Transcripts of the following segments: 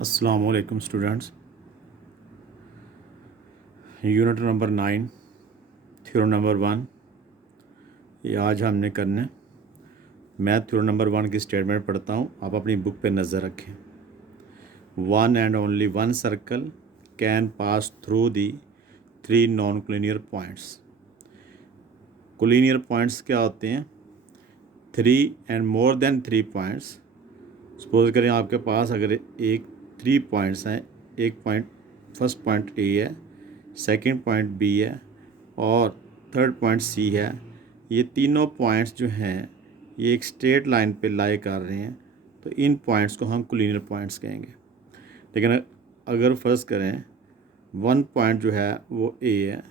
अस्सलामुअलैकुम students. Unit number 9 theorem number 1 ये आज हमने करना। मैं थ्योरम नंबर 1 की स्टेटमेंट पढ़ता हूँ, आप अपनी बुक पे नज़र रखें। One and only one circle can pass through the three non collinear points. Collinear points क्या होते हैं? Three and more than three points. Suppose करें आपके पास अगर एक थ्री पॉइंट्स हैं, एक पॉइंट फर्स्ट पॉइंट ए है, सेकंड पॉइंट बी है और थर्ड पॉइंट सी है। ये तीनों पॉइंट्स जो हैं ये एक स्ट्रेट लाइन पे लाई कर रहे हैं, तो इन पॉइंट्स को हम कोलिनियर पॉइंट्स कहेंगे। लेकिन अगर फर्ज करें वन पॉइंट जो है वो ए है,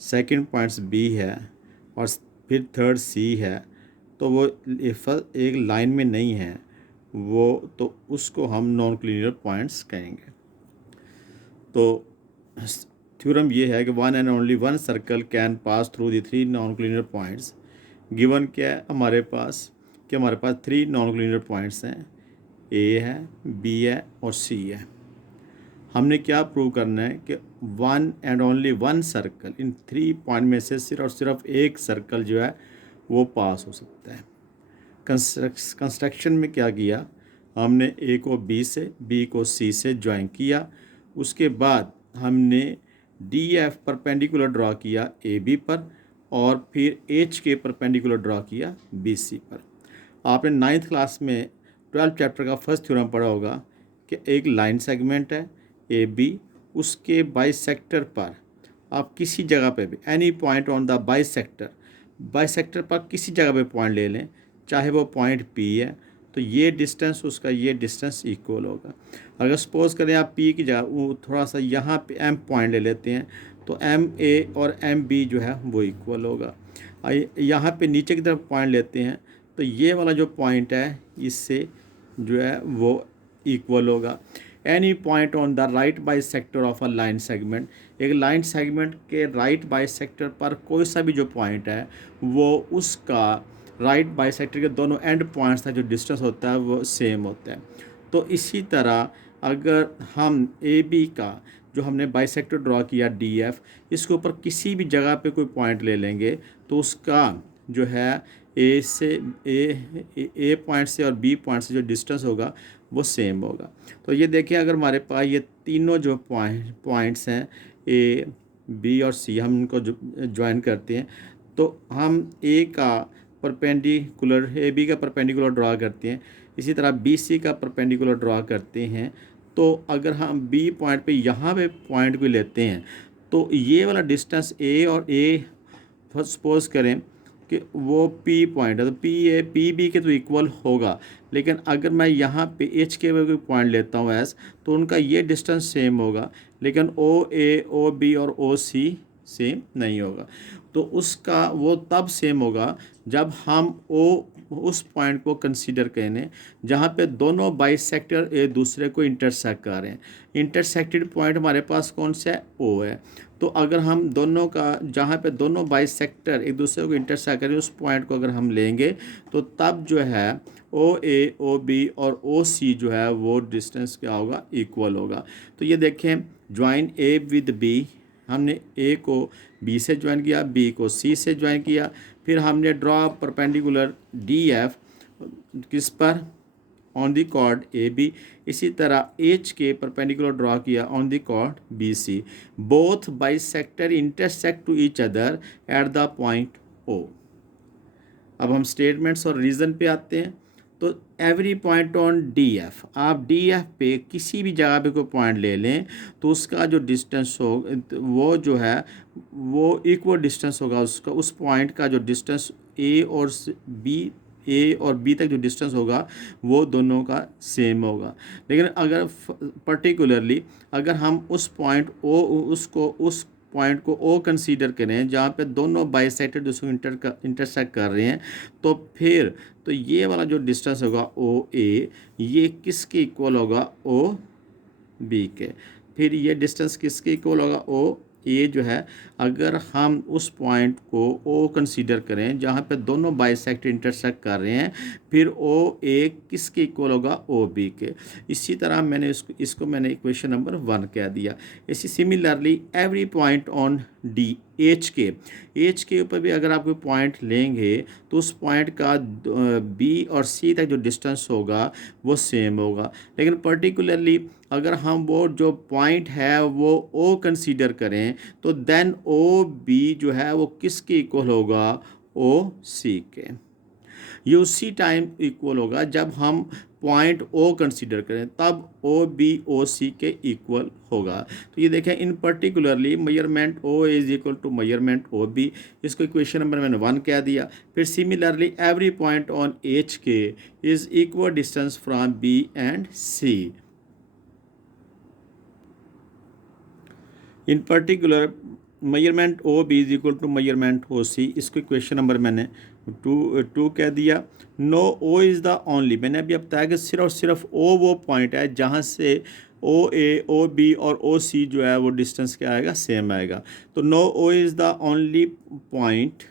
सेकंड पॉइंट्स बी है और फिर थर्ड सी है, तो वो एक लाइन में नहीं है वो, तो उसको हम नॉन कोलिनियर पॉइंट्स कहेंगे। तो थ्योरम ये है कि one and only one circle can pass through the three non collinear points. Given क्या है हमारे पास कि हमारे पास थ्री नॉन कोलिनियर पॉइंट्स हैं, ए है, बी है और सी है। हमने क्या प्रूव करना है कि one and only one circle, in three point में से सिर्फ और सिर्फ एक सर्कल जो है वो पास हो सकता है। कंस्ट्रक्शन में क्या किया, हमने ए को बी से, बी को सी से ज्वाइन किया। उसके बाद हमने डी एफ परपेंडिकुलर ड्रॉ किया ए बी पर और फिर एच के परपेंडिकुलर ड्रॉ किया बी सी पर। आपने नाइन्थ क्लास में 12 चैप्टर का फर्स्ट थ्योरम पढ़ा होगा कि एक लाइन सेगमेंट है ए बी, उसके बाइसेक्टर पर आप किसी जगह पे भी any point on the bisector पर किसी जगह पे पॉइंट ले लें, चाहे वो पॉइंट पी है, तो ये डिस्टेंस उसका ये डिस्टेंस इक्वल होगा। अगर सपोज करें आप पी की जगह वो थोड़ा सा यहाँ पे एम पॉइंट ले लेते हैं, तो एम ए और एम बी जो है वो इक्वल होगा। यहाँ पे नीचे की तरफ पॉइंट लेते हैं, तो ये वाला जो पॉइंट है इससे जो है वो इक्वल होगा। Any point on the right bisector of a line segment, एक लाइन सेगमेंट के राइट बाइसेक्टर पर कोई सा भी जो पॉइंट है वो उसका राइट बाइसेक्टर के दोनों एंड पॉइंट्स का जो डिस्टेंस होता है वो सेम होता है। तो इसी तरह अगर हम ए बी का जो हमने बाइसेक्टर ड्रॉ किया डी एफ, इसके ऊपर किसी भी जगह पे कोई पॉइंट ले लेंगे तो उसका जो है ए से ए पॉइंट से और बी पॉइंट से जो डिस्टेंस होगा वो सेम होगा। तो ये देखिए अगर हमारे पास ये तीनों जो पॉइंट्स हैं ए बी और सी, हम इनको ज्वाइन करते हैं तो हम ए का परपेंडिकुलर ए बी का परपेंडिकुलर ड्रा करते हैं, इसी तरह बी सी का परपेंडिकुलर ड्रा करते हैं। तो अगर हम बी पॉइंट पे यहाँ पे पॉइंट भी लेते हैं तो ये वाला डिस्टेंस ए और ए सपोज करें कि वो पी पॉइंट है, तो पी बी के तो इक्वल होगा। लेकिन अगर मैं यहाँ पे एच के कोई पॉइंट लेता हूँ एस, तो उनका ये डिस्टेंस सेम होगा, लेकिन ओ ए ओ बी और ओ सी सेम नहीं होगा। तो उसका वो तब सेम होगा जब हम उस पॉइंट को कंसीडर करें जहाँ पे दोनों बाइसेक्टर एक दूसरे को इंटरसेक्ट कर रहे हैं। इंटरसेक्टेड पॉइंट हमारे पास कौन सा है? ओ है। तो अगर हम दोनों का जहाँ पे दोनों बाइसेक्टर एक दूसरे को इंटरसेक्ट करें उस पॉइंट को अगर हम लेंगे तो तब जो है ओ ए ओ बी और ओ सी जो है वो डिस्टेंस क्या होगा? इक्वल होगा। तो ये देखें ज्वाइन ए विद बी, हमने ए को बी से ज्वाइन किया, बी को सी से ज्वाइन किया, फिर हमने ड्रॉ परपेंडिकुलर डी एफ किस पर? On the chord A B. इसी तरह एच के परपेंडिकुलर ड्रॉ किया on the chord B C. Both bisector intersect to each other at the point O. अब हम स्टेटमेंट्स और रीज़न पे आते हैं। तो every point on D F, आप डी एफ पे किसी भी जगह पे कोई पॉइंट ले लें तो उसका जो डिस्टेंस हो वो जो है वो इक्वल डिस्टेंस होगा उसका, उस पॉइंट का जो डिस्टेंस ए और बी तक जो डिस्टेंस होगा वो दोनों का सेम होगा। लेकिन अगर पर्टिकुलरली अगर हम उस पॉइंट ओ उस पॉइंट को ओ कंसीडर करें जहाँ पे दोनों बाइसेक्टर दूसरे को इंटरसेक्ट कर रहे हैं, तो फिर तो ये वाला जो डिस्टेंस होगा ओ ए, ये किसके इक्वल होगा? ओ बी के। फिर ये डिस्टेंस किसके इक्वल होगा? ओ ए जो है, अगर हम उस पॉइंट को ओ कंसीडर करें जहाँ पे दोनों बाइसेक्ट इंटरसेक्ट कर रहे हैं, फिर ओ ए किसके इक्वल होगा, ओ बी के। इसी तरह मैंने इसको मैंने इक्वेशन नंबर 1 कह दिया। इसी similarly every point on D, H के ऊपर भी अगर आप कोई पॉइंट लेंगे तो उस पॉइंट का बी और सी तक जो डिस्टेंस होगा वो सेम होगा। लेकिन पर्टिकुलरली अगर हम वो जो पॉइंट है वो ओ कंसीडर करें तो देन ओ बी जो है वो किसके इक्वल होगा, ओ सी के। ये उसी टाइम इक्वल होगा जब हम पॉइंट ओ कंसीडर करें, तब ओ बी ओ सी के इक्वल होगा। तो ये देखें, in particularly measurement O is equal to measurement O B, इसको इक्वेशन नंबर मैंने 1 कह दिया। फिर similarly every point on H K is equal distance from B and C. In particular measurement O B is equal to measurement O C, इसको equation number मैंने two कह दिया। No O is the only, मैंने अभी अब बताया कि सिर्फ और सिर्फ ओ वो पॉइंट है जहाँ से ओ ए, ओ बी और ओ सी जो है वो डिस्टेंस क्या आएगा, सेम आएगा। तो no O is the only point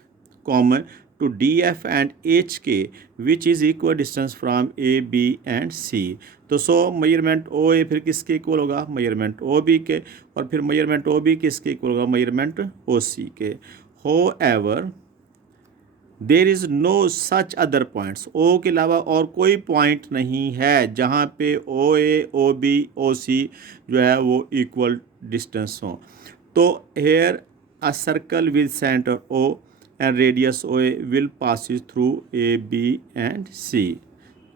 common to D F and H K which is equal distance from A B and C. तो सो मेजरमेंट ओ ए फिर किसके इक्वल होगा, मेजरमेंट ओ बी के, और फिर मेजरमेंट ओ बी किसके equal होगा, measurement O C के। However there is no such other points, O के अलावा और कोई पॉइंट नहीं है जहाँ पे ओ ए, ओ बी, ओ सी जो है वो इक्वल डिस्टेंस हो। तो here a circle with centre O and radius O A will passes through A B and C.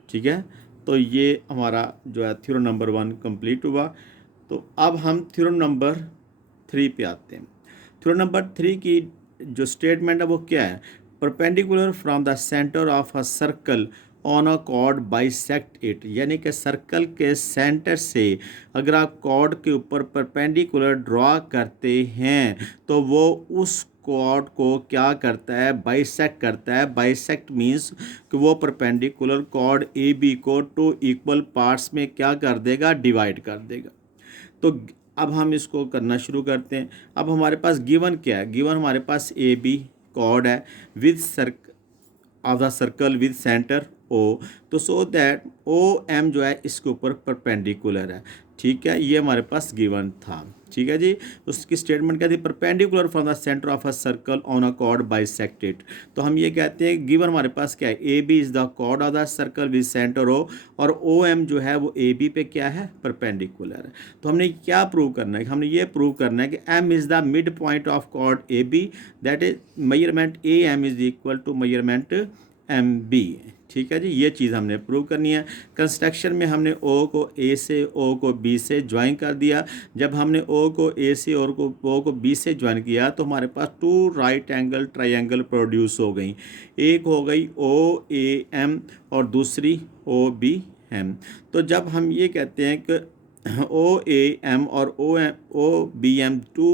ठीक है, तो ये हमारा जो है थ्योरम नंबर 1 कंप्लीट हुआ। तो अब हम थ्योरम नंबर 3 पे आते हैं। थ्योरम नंबर 3 की जो स्टेटमेंट है वो क्या है, perpendicular from the centre of a circle on a cord bisect it, यानी कि सर्कल के सेंटर से अगर आप कॉर्ड के ऊपर परपेंडिकुलर ड्रॉ करते हैं तो वो उस कॉर्ड को क्या करता है, बाइसेक्ट करता है। बाइसेक्ट मीन्स कि वो परपेंडिकुलर कॉर्ड ए बी को 2 इक्वल पार्ट्स में क्या कर देगा, डिवाइड कर देगा। तो अब हम इसको करना शुरू करते हैं। अब हमारे पास गिवन क्या है, गिवन हमारे पास ए बी कॉर्ड है with of the circle with centre O, तो सो दैट ओ एम जो है इसके ऊपर परपेंडिकुलर है। ठीक है, ये हमारे पास गिवन था। ठीक है जी, उसकी स्टेटमेंट क्या थी, perpendicular from the centre of a circle on a cord bisected. तो हम ये कहते हैं गिवन हमारे पास क्या है, A B is the chord of the circle with centre O, और ओ एम जो है वो ए बी पे क्या है, परपेंडिकुलर है। तो हमने क्या प्रूव करना है, हमने ये प्रूव करना है कि M is the mid point of chord A B, that is measurement A M is equal to measurement M B. ठीक है जी, ये चीज़ हमने प्रूव करनी है। कंस्ट्रक्शन में हमने ओ को ए से, ओ को बी से ज्वाइन कर दिया। जब हमने ओ को ए से और ओ को बी से ज्वाइन किया तो हमारे पास 2 राइट एंगल ट्रायंगल प्रोड्यूस हो गई। एक हो गई ओ ए एम और दूसरी ओ बी एम। तो जब हम ये कहते हैं कि ओ ए एम और O B M 2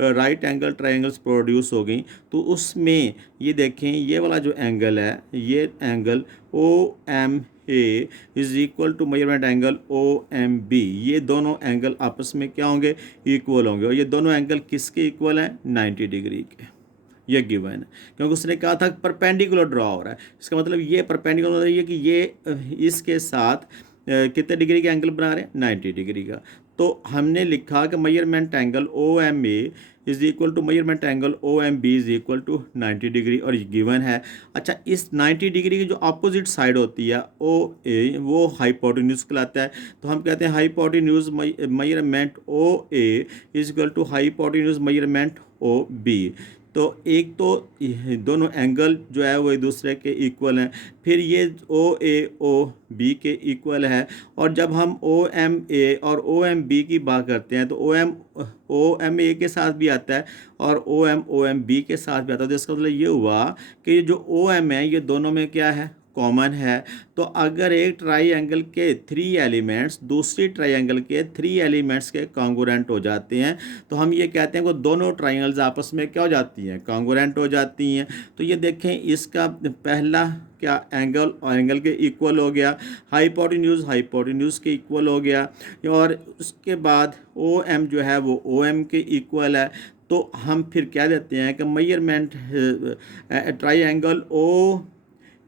right angle triangles produce हो गई, तो उसमें ये देखें, ये वाला जो एंगल है, ये angle O M A is equal to measurement angle O M B, ये दोनों एंगल आपस में क्या होंगे, इक्वल होंगे। और ये दोनों एंगल किसके इक्वल हैं, 90 डिग्री के। ये गिवन है, क्योंकि उसने कहा था परपेंडिकुलर ड्रॉ हो रहा है, इसका मतलब ये परपेंडिकुलर मतलब ये कि ये इसके साथ कितने डिग्री का एंगल बना रहे हैं, 90 डिग्री का। तो हमने लिखा कि measurement angle O M A is equal to measurement angle O M B is equal to 90 degree, और ये गिवन है। अच्छा, इस 90 डिग्री की जो अपोजिट साइड होती है ओ ए, वो हाइपोटेन्यूज कहलाता है। तो हम कहते हैं hypotenuse measurement O A is equal to hypotenuse measurement O B. तो एक तो दोनों एंगल जो है वो एक दूसरे के इक्वल हैं, फिर ये ओ ए ओ बी के इक्वल है। और जब हम ओ एम ए और ओ एम बी की बात करते हैं तो ओ एम ए के साथ भी आता है और ओ एम बी के साथ भी आता है। तो इसका मतलब ये हुआ कि ये जो ओ एम है ये दोनों में क्या है, कॉमन है। तो अगर एक ट्राइंगल के 3 एलिमेंट्स दूसरी ट्राइंगल के 3 एलिमेंट्स के कॉन्ग्रुएंट हो जाते हैं तो हम ये कहते हैं कि दोनों ट्राइंगल्स आपस में क्या हो जाती हैं, कॉन्ग्रुएंट हो जाती हैं। तो ये देखें, इसका पहला क्या एंगल और एंगल के इक्वल हो गया, हाइपोटेन्यूज के इक्वल हो गया, और उसके बाद ओ एम जो है वो ओ एम के इक्वल है। तो हम फिर क्या देते हैं कि measurement triangle O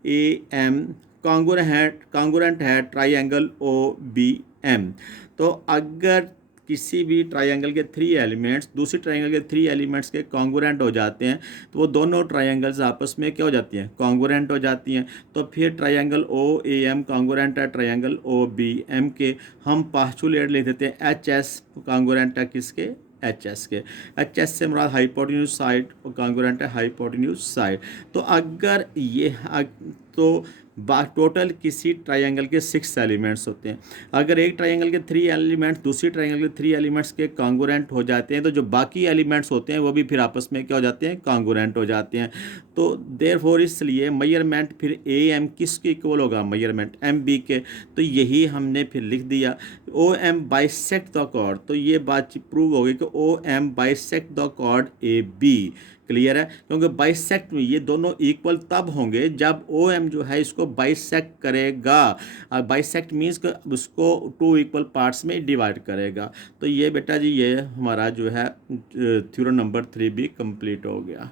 A M congruent है ट्राइंगल ओ बी एम। तो अगर किसी भी ट्रायंगल के 3 एलिमेंट्स दूसरी ट्रायंगल के 3 एलिमेंट्स के कॉन्गुरेंट हो जाते हैं तो वो दोनों ट्रायंगल्स आपस में क्या हो जाती हैं, कॉन्गुरेंट हो जाती हैं। तो फिर triangle O A M congruent है ट्रायंगल ओ बी एम के, हम पास्टुलेट लिख देते हैं एच एस कॉन्गुरेंट है किसके, एच एस के। एच एस से हमारा हाइपोटेन्यूज साइड और कॉन्गुरेंट है हाइपोटेन्यूज साइड। तो अगर ये तो टोटल किसी ट्रायंगल के 6 एलिमेंट्स होते हैं। अगर एक ट्रायंगल के 3 एलिमेंट्स दूसरी ट्रायंगल के 3 एलिमेंट्स के कॉन्गुरेंट हो जाते हैं तो जो बाकी एलिमेंट्स होते हैं वो भी फिर आपस में क्या हो जाते हैं, कॉन्गुरेंट हो जाते हैं। तो देयरफॉर इसलिए मेजरमेंट फिर ए एम किसके इक्वल होगा, मेजरमेंट एम बी के। तो यही हमने फिर लिख दिया O M bisect the chord. तो ये बात प्रूव हो गई कि O M bisect the chord A B. Clear है, क्योंकि बाइसेक्ट में ये दोनों इक्वल तब होंगे जब ओ एम जो है इसको बाइसेक्ट करेगा। बाइसेक्ट मीन्स कि उसको 2 इक्वल पार्ट्स में डिवाइड करेगा। तो ये बेटा जी ये हमारा जो है थ्योरम नंबर 3 भी कंप्लीट हो गया।